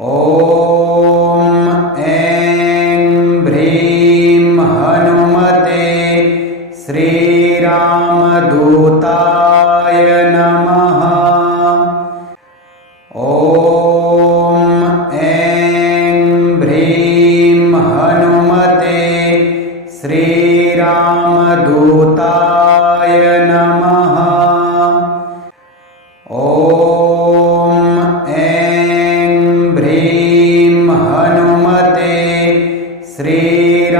ॐ ऐं ह्रीं हनुमते श्रीरामदूताय नमः। ॐ ऐं ह्रीं हनुमते श्रीरामदूताय नमः। ॐ ऐं ह्रीं हनुमते श्रीरामदूताय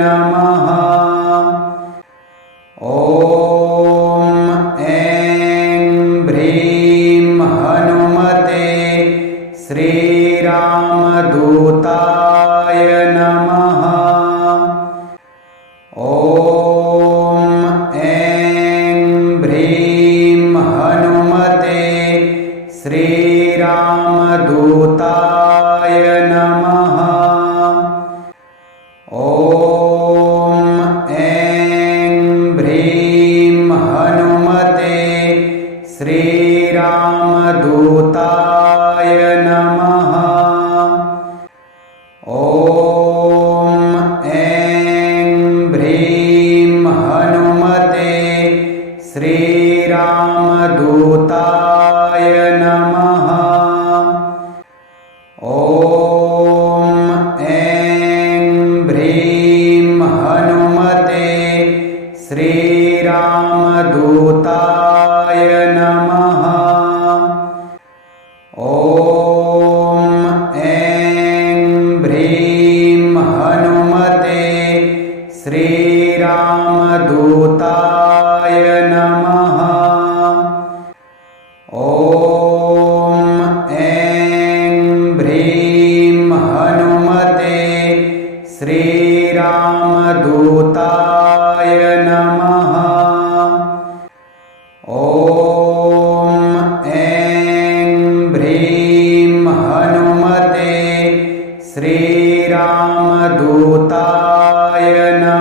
नमः। ॐ ऐं ह्रीं हनुमते श्रीरामदूताय नमः। ॐ ऐं ह्रीं हनुमते श्रीरामदूताय नमः। ॐ ऐं ह्रीं हनुमते श्रीरामदूताय नमः। ॐ ऐं ह्रीं हनुमते श्रीरामदूताय नमः। ॐ ऐं ह्रीं हनुमते श्रीरामदूताय नमः। ॐ ऐं ह्रीं हनुमते श्रीरामदूताय नमः। ॐ ऐं ह्रीं हनुमते श्रीरामदूताय नमः। ॐ ऐं ह्रीं हनुमते श्रीरामदूताय नमः।